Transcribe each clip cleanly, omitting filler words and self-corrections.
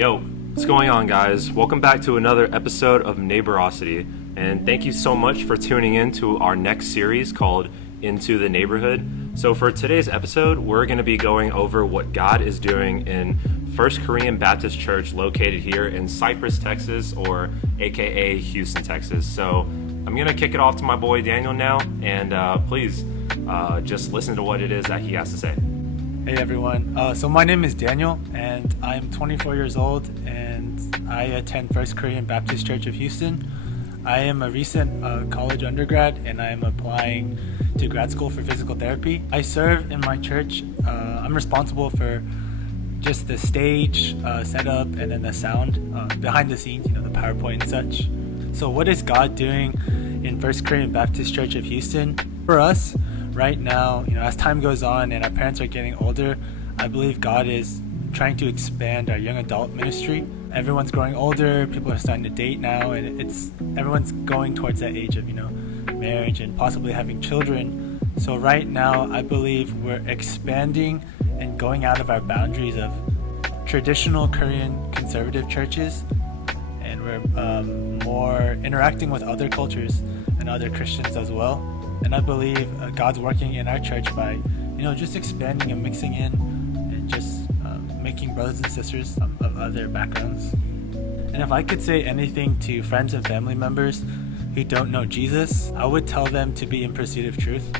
Yo, what's going on, guys? Welcome back to another episode of Neighborosity, and thank you so much for tuning in to our next series called Into the Neighborhood. So for today's episode, we're going to be going over what God is doing in First Korean Baptist Church located here in Cypress, Texas, or aka Houston, Texas. So I'm going to kick it off to my boy Daniel now, and please just listen to what it is that he has to say. Hey everyone, so my name is Daniel and I'm 24 years old and I attend First Korean Baptist Church of Houston. I am a recent college undergrad and I am applying to grad school for physical therapy. I serve in my church. I'm responsible for just the stage setup and then the sound behind the scenes, the PowerPoint and such. So what is God doing in First Korean Baptist Church of Houston? For us, right now, as time goes on and our parents are getting older, I believe God is trying to expand our young adult ministry. Everyone's growing older, people are starting to date now, and everyone's going towards that age of, marriage and possibly having children. So right now, I believe we're expanding and going out of our boundaries of traditional Korean conservative churches, and we're more interacting with other cultures and other Christians as well. And I believe God's working in our church by, just expanding and mixing in and just making brothers and sisters of other backgrounds. And if I could say anything to friends and family members who don't know Jesus, I would tell them to be in pursuit of truth.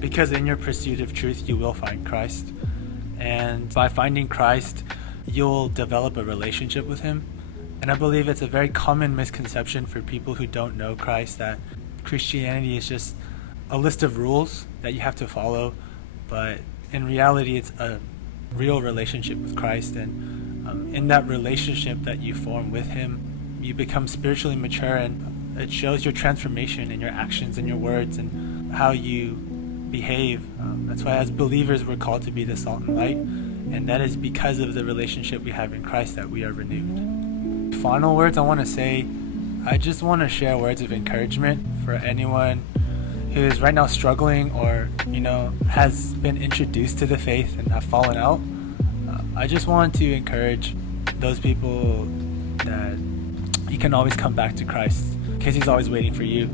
Because in your pursuit of truth, you will find Christ. And by finding Christ, you'll develop a relationship with Him. And I believe it's a very common misconception for people who don't know Christ that Christianity is just a list of rules that you have to follow, but in reality it's a real relationship with Christ, and in that relationship that you form with Him, you become spiritually mature, and it shows your transformation in your actions and your words and how you behave. That's why as believers we're called to be the salt and light, and that is because of the relationship we have in Christ that we are renewed. Final words I want to say, I just want to share words of encouragement for anyone who is right now struggling or, has been introduced to the faith and have fallen out. I just want to encourage those people that you can always come back to Christ because He's always waiting for you.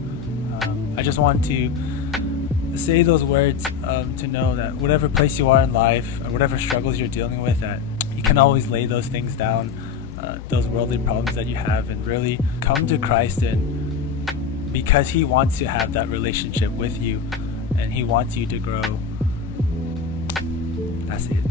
I just want to say those words to know that whatever place you are in life or whatever struggles you're dealing with, that you can always lay those things down, those worldly problems that you have, and really come to Christ, and because He wants to have that relationship with you and He wants you to grow. That's it.